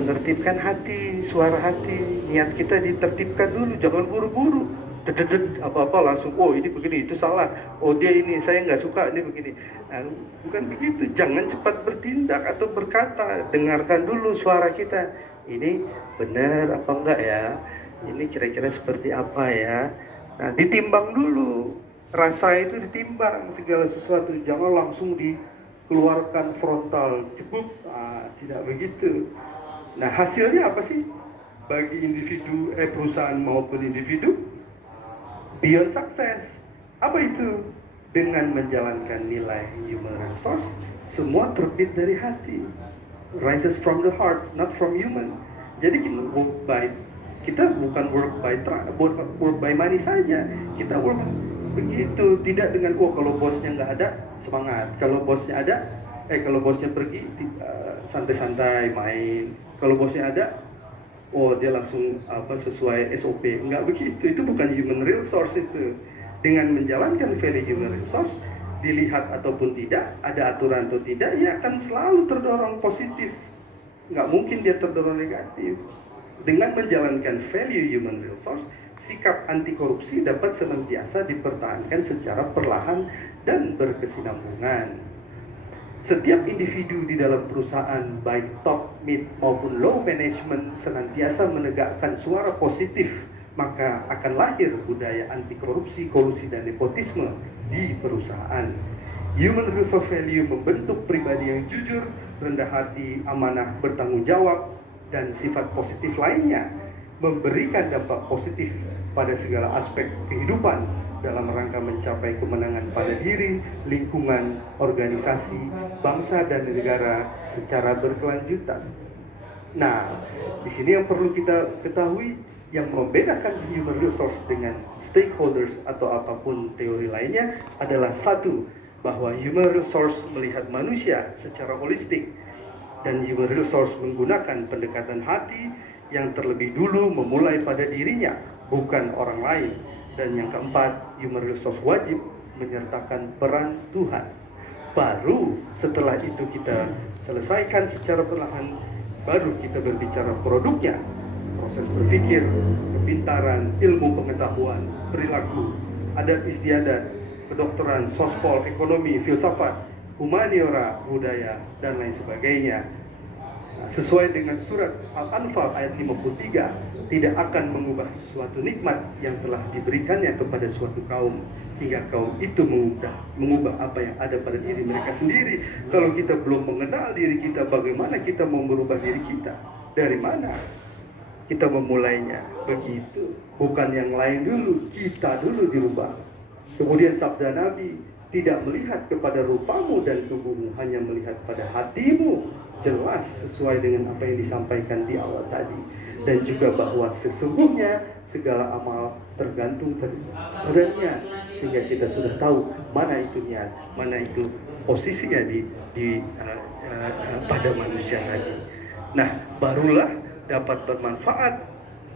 menertibkan hati, suara hati, niat kita ditertibkan dulu, jangan buru-buru. Apa-apa langsung, oh ini begini, itu salah, oh dia ini, saya nggak suka, ini begini. Nah, bukan begitu, jangan cepat bertindak atau berkata, dengarkan dulu suara kita. Ini benar apa enggak ya? Ini kira-kira seperti apa ya? Nah, ditimbang dulu, rasa itu ditimbang segala sesuatu, jangan langsung dikeluarkan frontal, cukup, tidak begitu. Nah, hasilnya apa sih? Bagi individu, perusahaan maupun individu, beyond success. Apa itu? Dengan menjalankan nilai human resource, semua terbit dari hati. Rises from the heart, not from human. Jadi kita bukan work by money saja. Kita work begitu, tidak dengan kalau bosnya nggak ada semangat, kalau bosnya ada, kalau bosnya pergi santai-santai main, kalau bosnya ada, oh dia langsung sesuai SOP. Enggak begitu, itu bukan human resource itu. Dengan menjalankan value human resource, dilihat ataupun tidak, ada aturan atau tidak, ya akan selalu terdorong positif. Nggak mungkin dia terdorong negatif. Dengan menjalankan value human resource, sikap anti korupsi dapat senantiasa dipertahankan secara perlahan dan berkesinambungan. Setiap individu di dalam perusahaan, baik top, mid, maupun low management, senantiasa menegakkan suara positif, maka akan lahir budaya anti korupsi, kolusi, dan nepotisme di perusahaan. Human resource value membentuk pribadi yang jujur, rendah hati, amanah, bertanggung jawab, dan sifat positif lainnya, memberikan dampak positif pada segala aspek kehidupan dalam rangka mencapai kemenangan pada diri, lingkungan, organisasi, bangsa, dan negara secara berkelanjutan. Nah, di sini yang perlu kita ketahui, yang membedakan human resource dengan stakeholders atau apapun teori lainnya adalah satu, bahwa human resource melihat manusia secara holistik, dan human resource menggunakan pendekatan hati yang terlebih dulu memulai pada dirinya, bukan orang lain. Dan yang keempat, human resource wajib menyertakan peran Tuhan. Baru setelah itu kita selesaikan secara perlahan, baru kita berbicara produknya, proses berpikir, kepintaran, ilmu pengetahuan, perilaku, adat istiadat, kedokteran, sospol, ekonomi, filsafat, humaniora, budaya, dan lain sebagainya. Sesuai dengan surat Al-Anfal ayat 53, tidak akan mengubah suatu nikmat yang telah diberikannya kepada suatu kaum hingga kaum itu mengubah apa yang ada pada diri mereka sendiri. Kalau kita belum mengenal diri kita, bagaimana kita mau merubah diri kita? Dari mana kita memulainya? Begitu, bukan yang lain dulu, kita dulu dirubah. Kemudian sabda Nabi, tidak melihat kepada rupamu dan tubuhmu, hanya melihat pada hatimu. Jelas sesuai dengan apa yang disampaikan di awal tadi. Dan juga bahwa sesungguhnya segala amal tergantung padanya, sehingga kita sudah tahu mana itu niat, mana itu posisinya pada manusia tadi. Nah, barulah dapat bermanfaat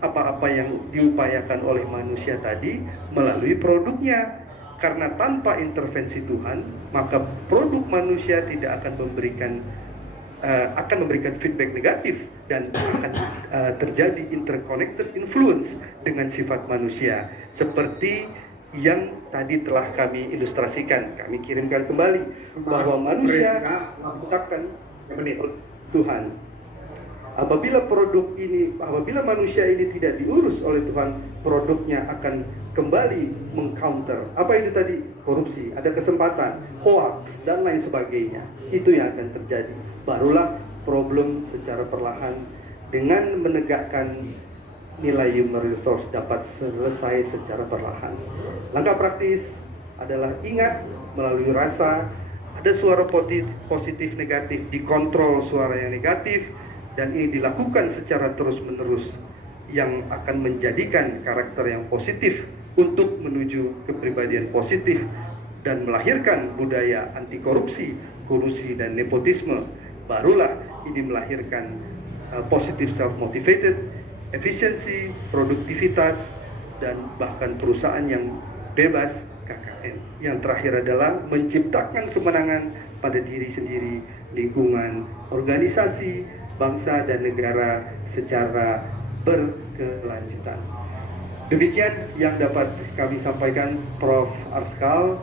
apa-apa yang diupayakan oleh manusia tadi melalui produknya. Karena tanpa intervensi Tuhan, maka produk manusia tidak akan memberikan feedback negatif, dan akan terjadi interconnected influence dengan sifat manusia, seperti yang tadi telah kami ilustrasikan, kami kirimkan kembali, bahwa manusia diciptakan Tuhan. Apabila manusia ini tidak diurus oleh Tuhan, produknya akan kembali mengcounter. Apa itu tadi? Korupsi, ada kesempatan, hoax, dan lain sebagainya. Itu yang akan terjadi. Barulah problem secara perlahan dengan menegakkan nilai human resource dapat selesai secara perlahan. Langkah praktis adalah ingat melalui rasa, ada suara positif negatif, dikontrol suara yang negatif, dan ini dilakukan secara terus-menerus yang akan menjadikan karakter yang positif untuk menuju kepribadian positif dan melahirkan budaya anti korupsi, kolusi, dan nepotisme. Barulah ini melahirkan positif self-motivated, efisiensi, produktivitas, dan bahkan perusahaan yang bebas KKN. Yang terakhir adalah menciptakan kemenangan pada diri sendiri, lingkungan, organisasi, bangsa dan negara secara berkelanjutan. Demikian yang dapat kami sampaikan, Prof. Arskal.